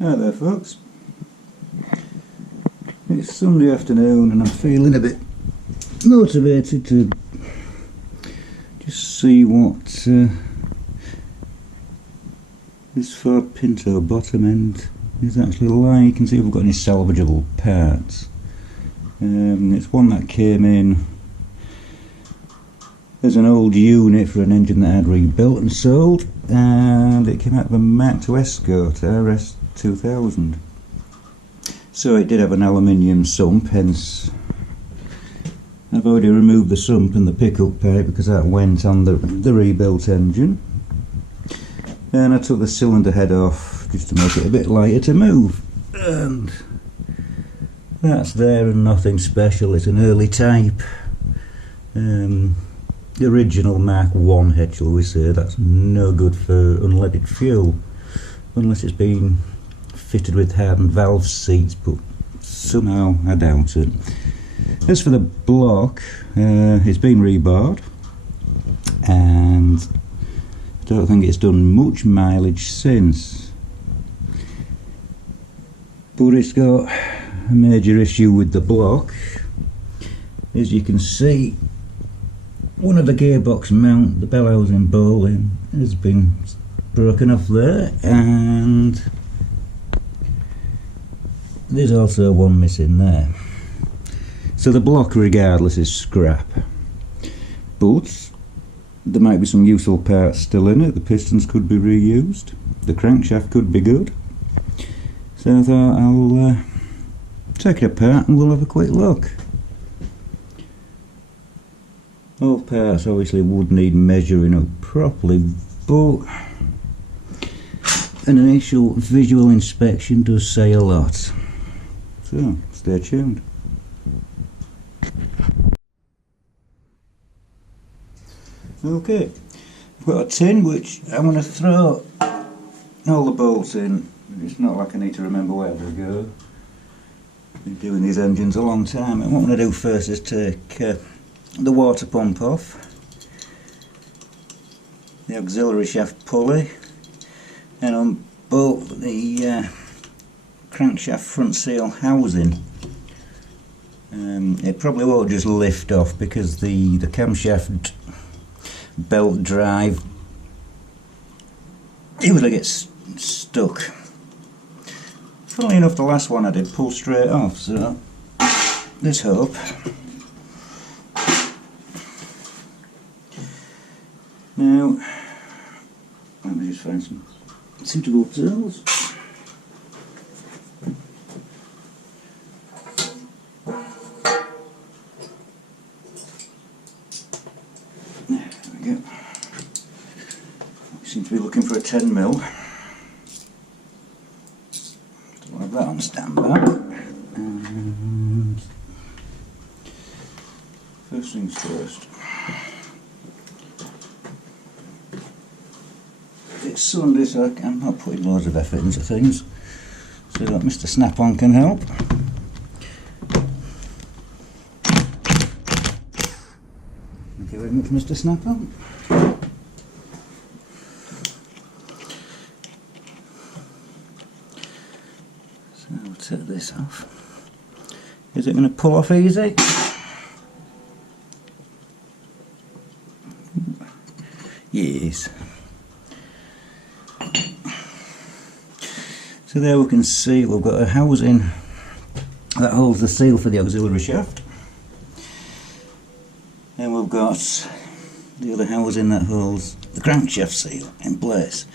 Hi there folks, it's Sunday afternoon and I'm feeling a bit motivated to just see what this Ford Pinto bottom end is actually like and see if we've got any salvageable parts. It's one that came in as an old unit for an engine that I had rebuilt and sold, and it came out of a Ford Escort RS2000. So it did have an aluminium sump, hence I've already removed the sump and the pickup pipe because that went on the rebuilt engine. And I took the cylinder head off just to make it a bit lighter to move. And that's there and nothing special. It's an early type. The original Mark I head, shall we say. That's no good for unleaded fuel unless it's been fitted with hardened valve seats, but somehow I doubt it. As for the block, it's been rebarred and I don't think it's done much mileage since, but it's got a major issue with the block. As you can see, one of the gearbox mount, the bell housing bowling, has been broken off there, and there's also one missing there. So the block regardless is scrap, but there might be some useful parts still in it. The pistons could be reused, the crankshaft could be good, so I thought I'll take it apart and we'll have a quick look. All parts obviously would need measuring up properly, but an initial visual inspection does say a lot, so stay tuned. Okay, I've got a tin which I'm going to throw all the bolts in. It's not like I need to remember where they go. I've been doing these engines a long time, and what I'm going to do first is take the water pump off, the auxiliary shaft pulley, and unbolt the crankshaft front seal housing. It probably won't just lift off because the camshaft belt drive usually gets stuck. Funnily enough, the last one I did pull straight off, so there's hope. Now, let me just find some suitable tools. There we go. We seem to be looking for a 10mm. Don't have that on standby. And first things first. It's Sunday, so I'm not putting loads of effort into things, so Mr. Snap-on can help. Thank you very much, Mr. Snap-on. So we'll take this off. Is it going to pull off easy? Yes. So there we can see we've got a housing that holds the seal for the auxiliary shaft, and we've got the other housing that holds the crankshaft seal in place.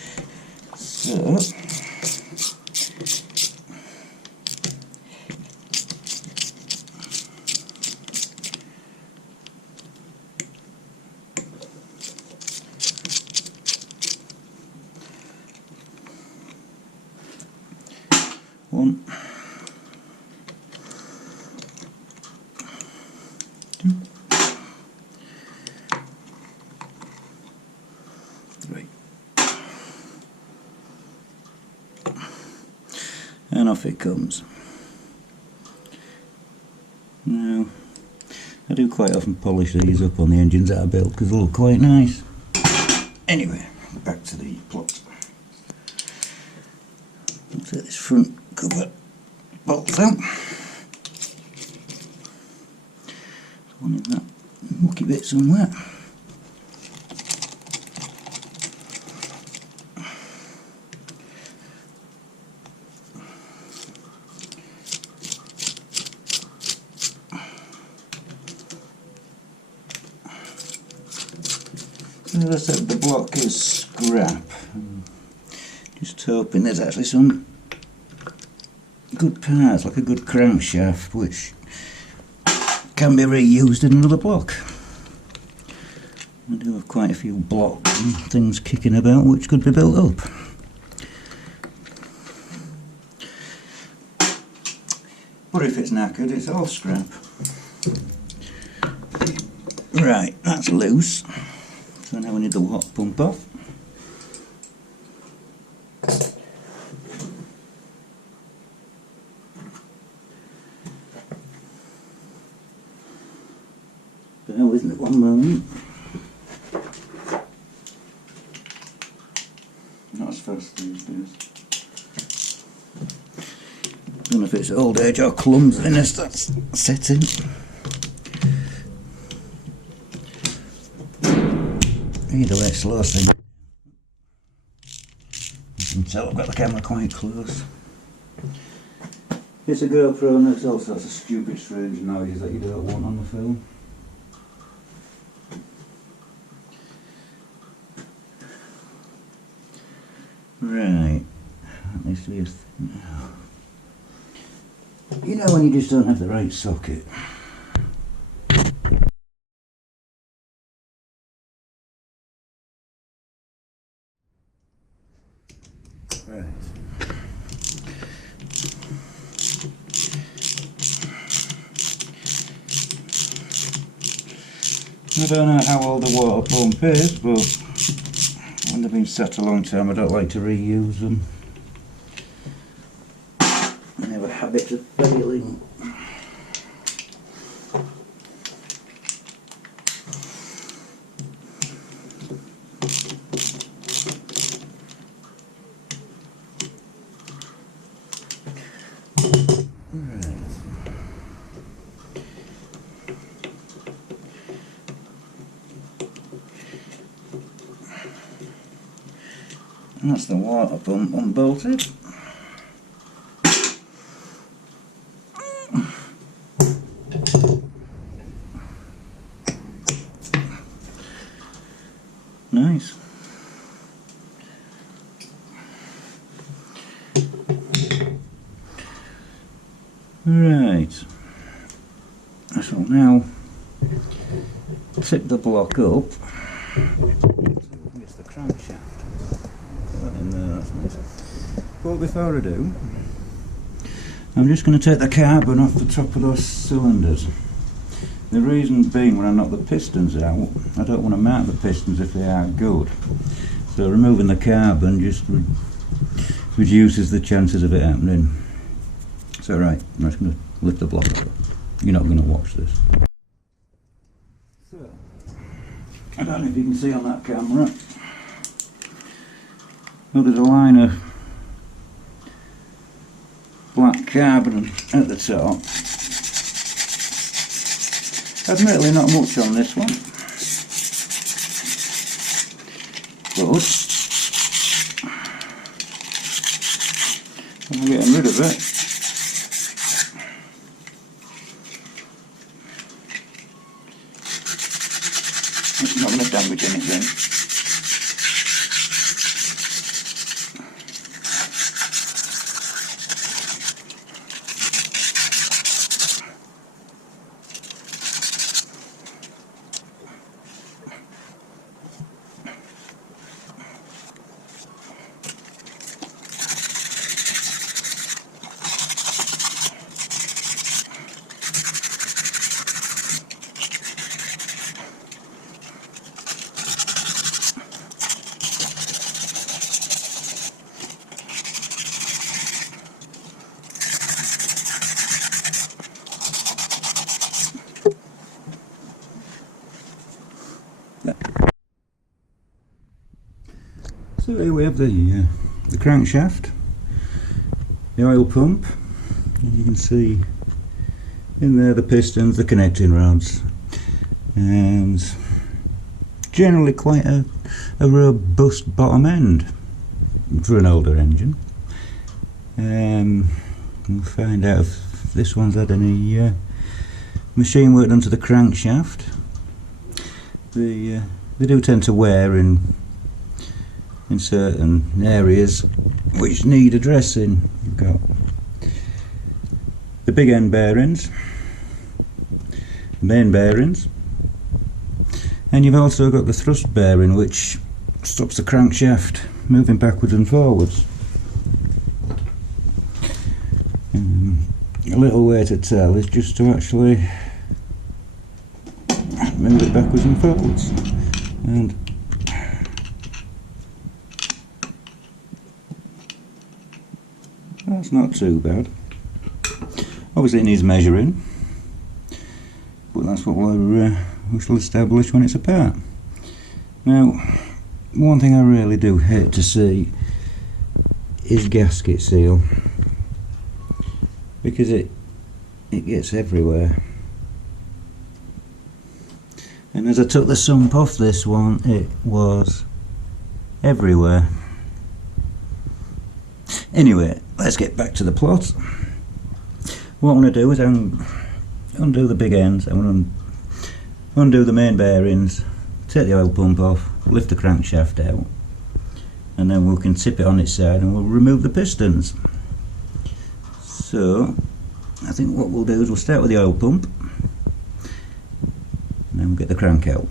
So one, two, three, and off it comes. Now, I do quite often polish these up on the engines that I build because they look quite nice. Anyway, back to the plot. take this front cover bolt out. One in that mucky bit somewhere. As I said, the block is scrap. Just hoping there's actually some good parts, like a good crankshaft, which can be reused in another block. I do have quite a few blocks and things kicking about which could be built up. But if it's knackered, it's all scrap. Right, that's loose. So now we need the water pump off. Bear with me one moment. Not as fast these days. I don't know if it's old age or clumsiness that's setting. Either way, it slows things. You can tell I've got the camera quite close. It's a GoPro and there's all sorts of stupid, strange noises that you don't want on the film. Right, that needs to be a thing now. You know when you just don't have the right socket. Right. I don't know how old the water pump is, but when they've been set a long time I don't like to reuse them. I have a habit of failing. And that's the water pump unbolted. Nice. Right. I shall now tip the block up. It's the crankshaft. In there, that's nice. But before I do, I'm just going to take the carbon off the top of those cylinders. The reason being, when I knock the pistons out, I don't want to mount the pistons if they aren't good. So removing the carbon just reduces the chances of it happening. So right, I'm just going to lift the block up. You're not going to watch this. So, I don't know if you can see on that camera. Well, there's a line of black carbon at the top. Admittedly not much on this one, but I'm getting rid of it. It's not going to damage anything. So here we have the crankshaft. the oil pump, and you can see in there the pistons, the connecting rods, and generally quite a robust bottom end for an older engine. We'll find out if this one's had any machine work done to the crankshaft. They do tend to wear in certain areas which need addressing. You've got the big end bearings, the main bearings, and you've also got the thrust bearing which stops the crankshaft moving backwards and forwards. A little way to tell is just to actually move it backwards and forwards, and that's not too bad. Obviously it needs measuring, but that's what we shall establish when it's apart. Now, one thing I really do hate to see is gasket seal, because it gets everywhere. And as I took the sump off this one, it was everywhere. Anyway, let's get back to the plot. What I want to do is undo the big ends, I want to undo the main bearings, take the oil pump off, lift the crankshaft out, and then we can tip it on its side and we'll remove the pistons. So I think what we'll do is we'll start with the oil pump, and then we'll get the crank out.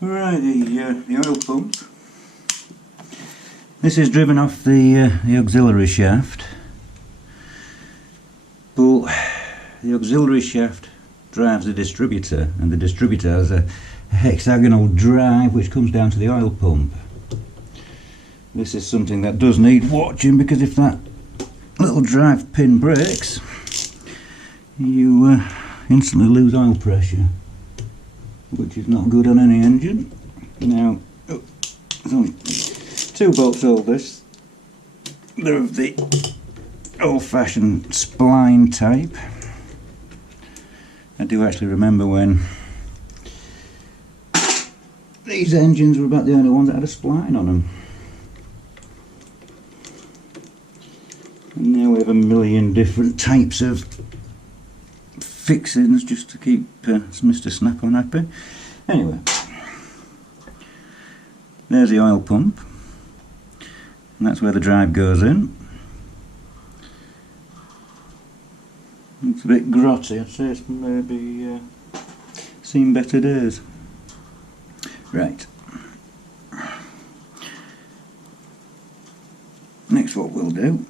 Right, the oil pump. This is driven off the auxiliary shaft, but the auxiliary shaft drives the distributor, and the distributor has a hexagonal drive which comes down to the oil pump. This is something that does need watching, because if that little drive pin breaks, you instantly lose oil pressure, which is not good on any engine. Now, there's only two bolts hold this. They're of the old-fashioned spline type. I do actually remember when these engines were about the only ones that had a spline on them. And now we have a million different types of fixings just to keep Mr. Snap-on happy. Anyway, there's the oil pump, and that's where the drive goes in. It's a bit grotty, I'd say it's maybe seen better days. Right. Next, what we'll do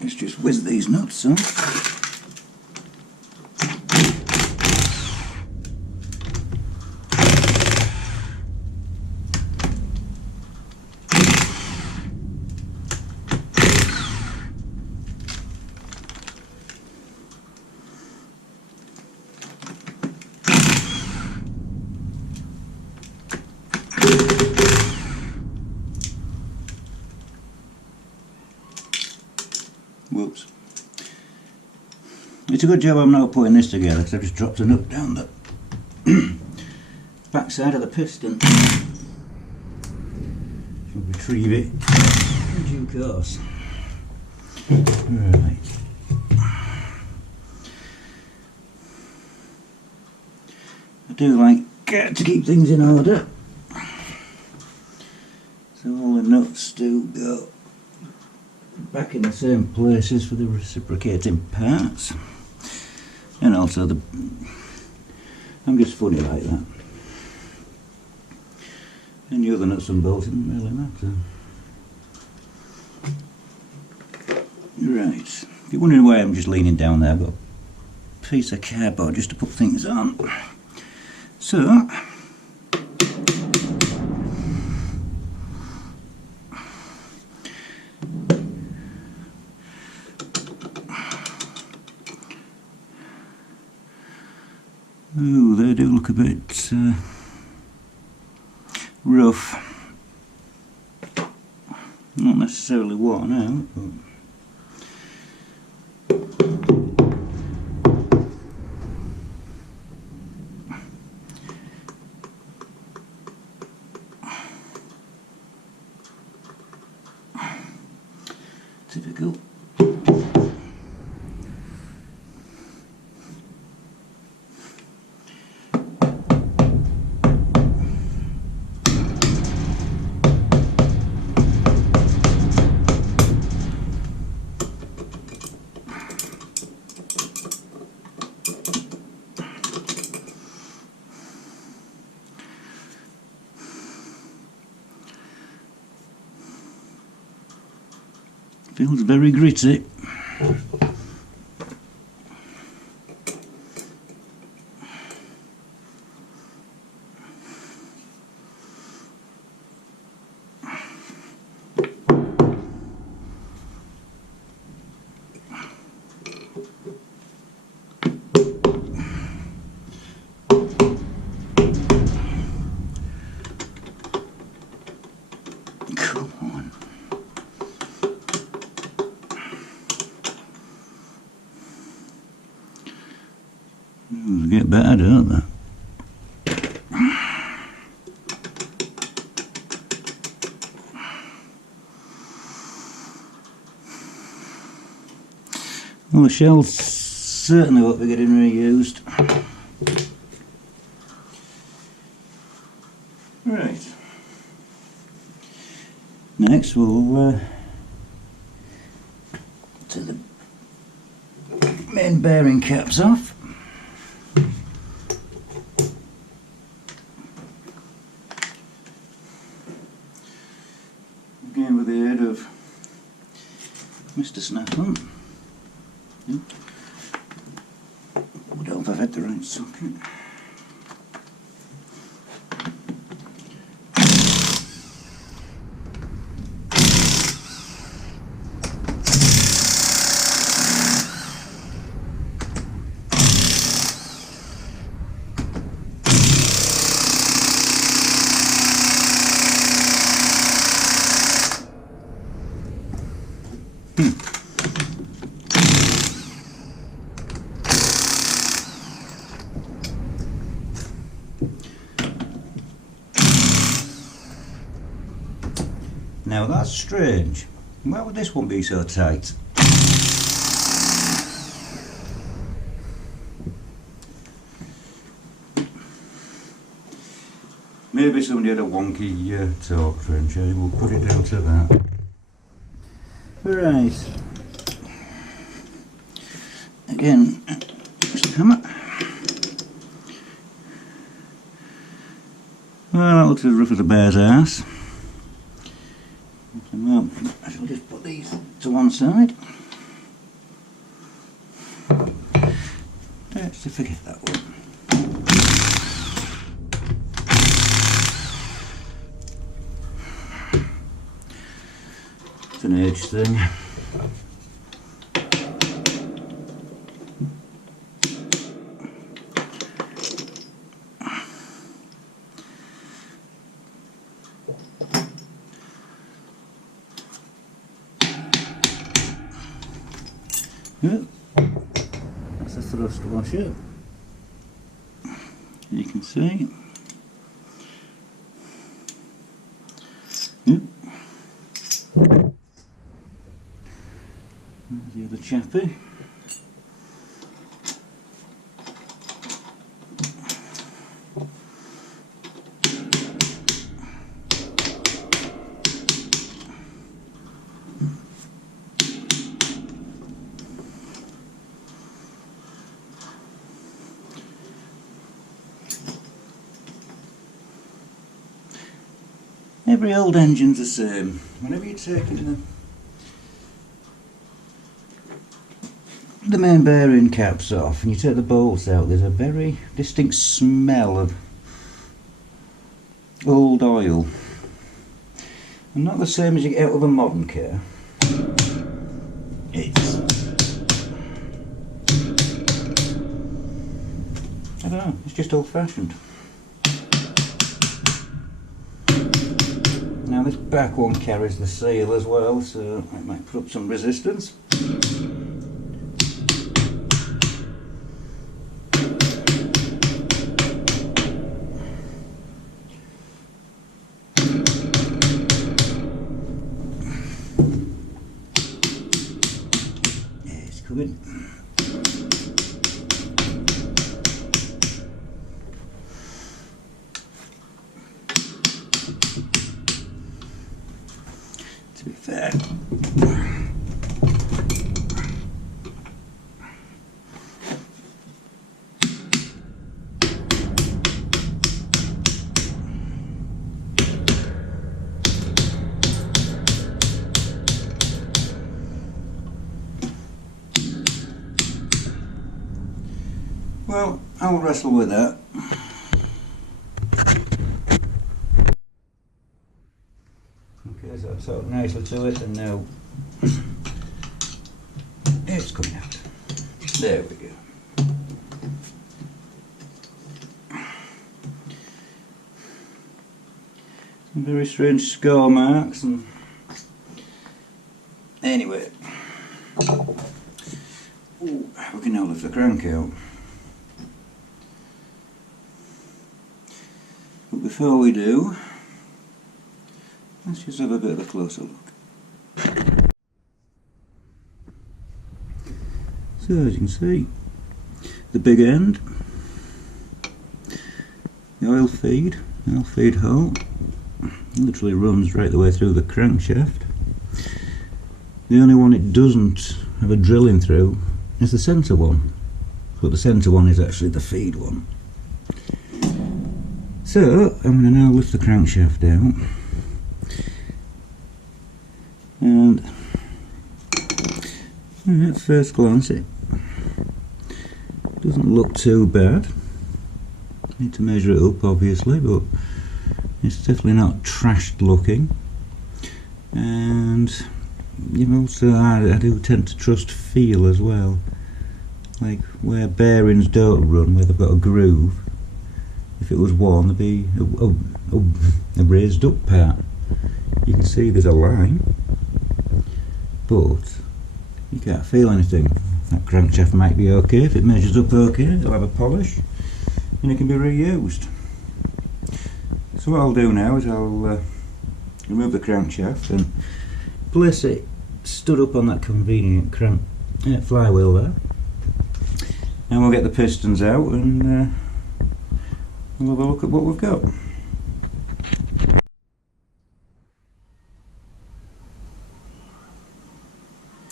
is just whiz these nuts off. Whoops. It's a good job I'm not putting this together, because I've just dropped a nut down the back side of the piston. Should retrieve it in due course. Right. I do like to keep things in order, so all the nuts do go back in the same places for the reciprocating parts, and also I'm just funny like that, and the other nuts and bolts don't really matter. Right, if you're wondering why I'm just leaning down there, I've got a piece of cardboard just to put things on. So look a bit rough. Not necessarily worn out, but typical. Feels very gritty. Come on. They get better, don't they? Well, the shells certainly won't be getting reused. Right. Next we'll take the main bearing caps off. Again with the aid of Mr. Snap-on. Yep. Would help if I've had the right socket. Now that's strange. Why would this one be so tight? Maybe somebody had a wonky torque wrench. We'll put it down to that. Right. Again, just a hammer. Well, that looks as rough as a bear's ass. Well, I shall just put these to one side. Let's just forget that one. It's an age thing. Yep. That's a thrust washer. You can see. Yep. There's the other chappy. Every old engine's the same. Whenever you're taking the main bearing caps off and you take the bolts out, there's a very distinct smell of old oil. And not the same as you get out of a modern car. It's... I don't No, it's just old-fashioned. Now this back one carries the seal as well, so it might put up some resistance. Yeah, it's coming. To be fair, well, I'll wrestle with that. Okay, so that's out nicely to it, and now it's coming out. There we go. Some very strange score marks, and anyway, ooh, we can now lift the crank out. But before we do, let's just have a bit of a closer look. So as you can see, the big end, the oil feed hole, literally runs right the way through the crankshaft. The only one it doesn't have a drilling through is the centre one, but the centre one is actually the feed one. So I'm going to now lift the crankshaft out, and at first glance it doesn't look too bad. Need to measure it up obviously, but it's definitely not trashed looking. And you know, also I do tend to trust feel as well, like where bearings don't run, where they've got a groove. If it was one, there'd be a raised up part. You can see there's a line, but you can't feel anything. That crankshaft might be okay if it measures up okay, it'll have a polish and it can be reused. So what I'll do now is I'll remove the crankshaft and place it stood up on that convenient flywheel there, and we'll get the pistons out and we'll have a look at what we've got.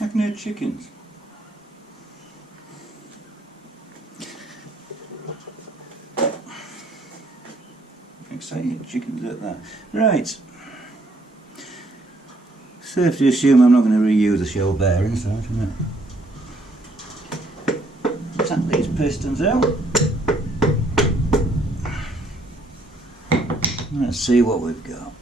I can hear chickens. Excited chickens at that. Right. Safe to assume I'm not going to reuse the shell bearings, so I'm going to tap these pistons out. Let's see what we've got.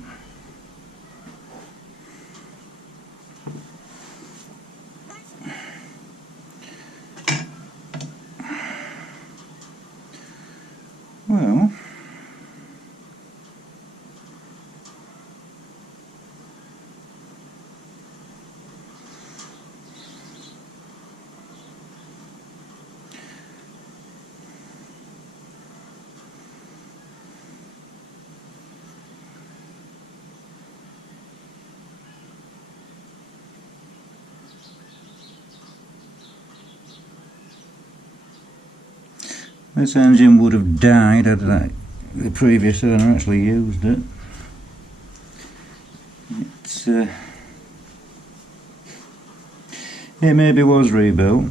Well, this engine would have died had the previous owner actually used it. It maybe was rebuilt.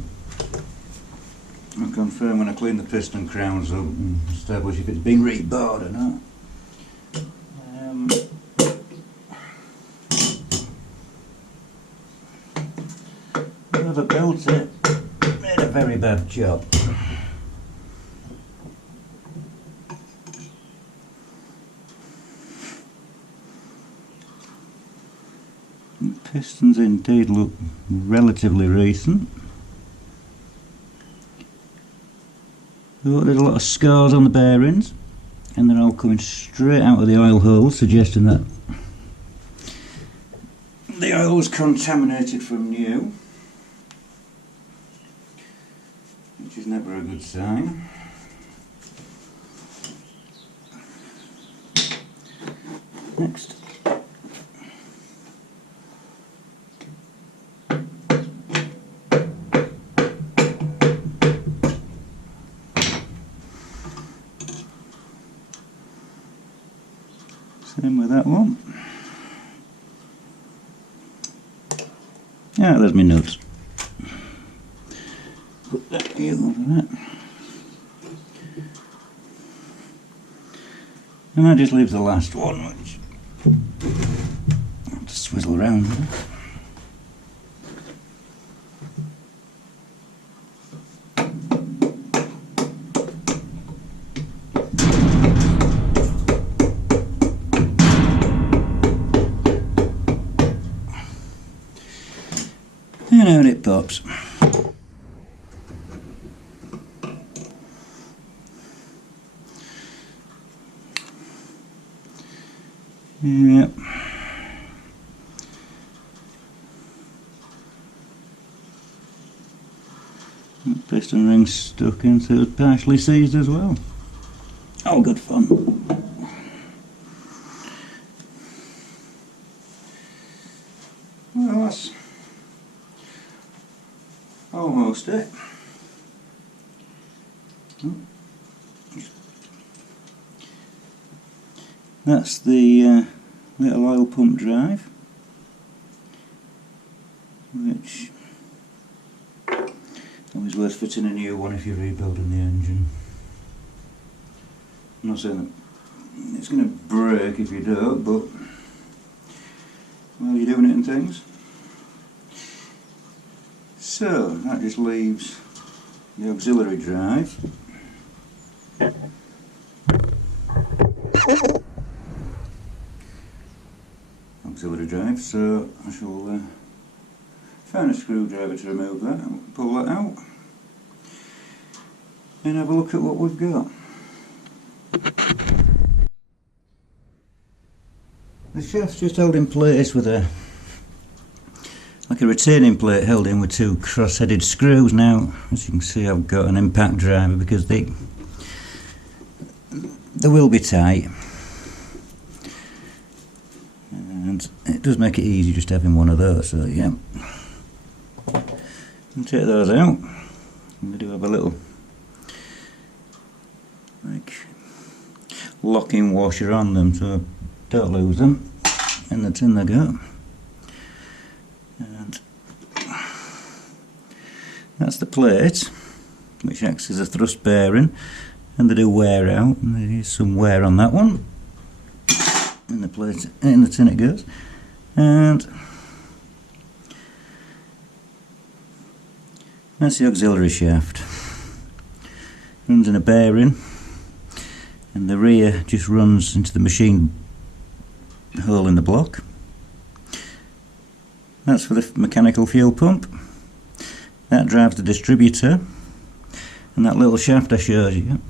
I'll confirm when I clean the piston crowns up and establish if it's been rebored or not. Whoever built it made a very bad job. The pistons indeed look relatively recent. So there's a lot of scars on the bearings, and they're all coming straight out of the oil hole, suggesting that the oil was contaminated from new, which is never a good sign. Next, same with that one. Yeah, there's my nuts. Put that here over that. And that just leaves the last one, which I'll just swizzle around with it. And out it pops. Yep. Piston ring's stuck in, so it's partially seized as well. All good fun. Well, that's almost it. That's the little oil pump drive, which always worth fitting a new one if you're rebuilding the engine. I'm not saying that it's going to break if you don't, but well, you're doing it in things. So that just leaves the auxiliary drive. So I shall find a screwdriver to remove that and pull that out and have a look at what we've got. The shaft's just held in place with a retaining plate held in with two cross-headed screws. Now, as you can see, I've got an impact driver because they will be tight. And it does make it easy just having one of those, so yeah. And take those out. We do have a little locking washer on them, so don't lose them. In the tin they go. And that's the plate, which acts as a thrust bearing, and they do wear out, and there is some wear on that one. In the plate, in the tin it goes, and that's the auxiliary shaft. Runs in a bearing, and the rear just runs into the machine hole in the block. That's for the mechanical fuel pump. That drives the distributor, and that little shaft I showed you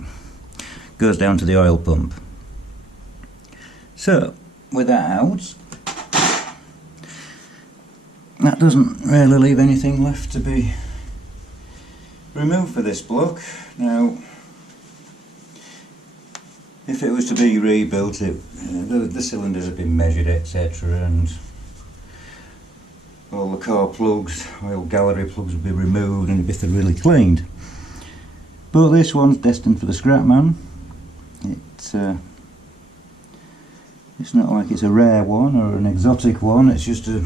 goes down to the oil pump. So, with that out, that doesn't really leave anything left to be removed for this block. Now, if it was to be rebuilt, the cylinders have been measured, etc., and all the car plugs, oil gallery plugs would be removed and it'd be thoroughly cleaned. But this one's destined for the scrap man. It's not like it's a rare one or an exotic one, it's just a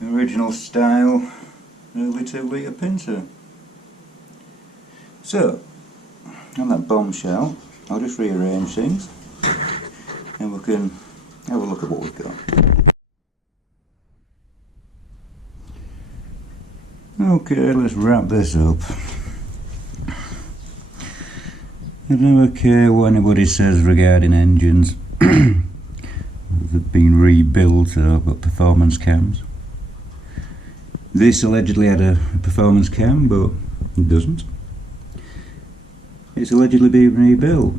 original style early 2-litre Pinto. So, on that bombshell, I'll just rearrange things and we can have a look at what we've got. Okay, let's wrap this up. I never care what anybody says regarding engines. They've been rebuilt or got performance cams. This allegedly had a performance cam, but it doesn't. it's allegedly being rebuilt,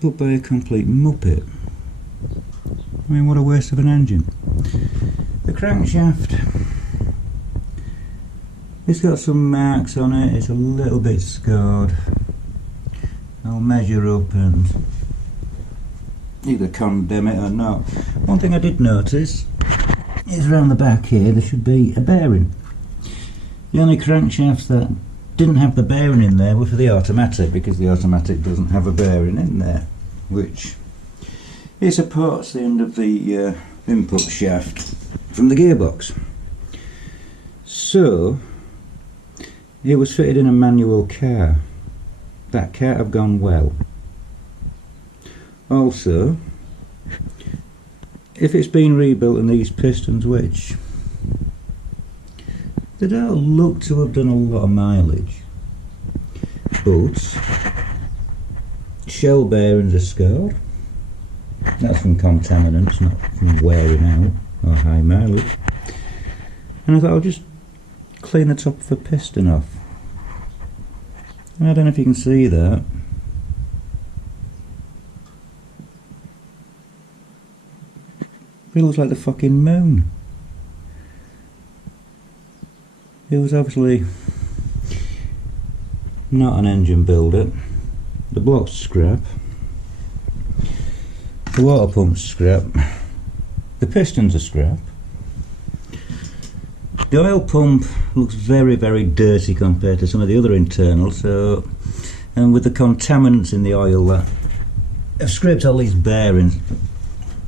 but by a complete muppet. I mean, what a waste of an engine. The crankshaft, it's got some marks on it, it's a little bit scarred. I'll measure up and either condemn it or not. One thing I did notice is around the back here there should be a bearing. The only crankshafts that didn't have the bearing in there were for the automatic, because the automatic doesn't have a bearing in there, which it supports the end of the input shaft from the gearbox. So it was fitted in a manual car. That can't have gone well. Also, if it's been rebuilt in these pistons, which they don't look to have done a lot of mileage, but shell bearings are scarred. That's from contaminants, not from wearing out or high mileage. And I thought I'll just clean the top of the piston off. I don't know if you can see that. It looks like the fucking moon. It was obviously not an engine builder. The block's scrap. The water pump's scrap. The pistons are scrap. The oil pump looks very, very dirty compared to some of the other internals, so, and with the contaminants in the oil that have scraped all these bearings,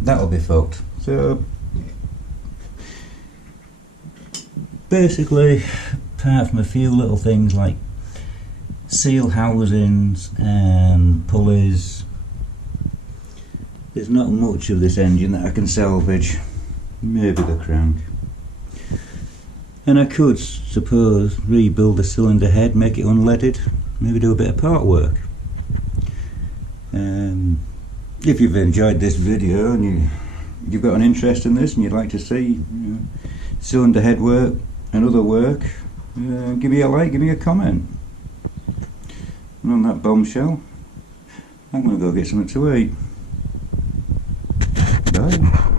that'll be fucked. So basically, apart from a few little things like seal housings and pulleys, there's not much of this engine that I can salvage. Maybe the crank. And I could, suppose, rebuild the cylinder head, make it unleaded, maybe do a bit of part work. If you've enjoyed this video and you've got an interest in this and you'd like to see cylinder head work and other work, give me a like, give me a comment. And on that bombshell, I'm going to go get something to eat. Bye.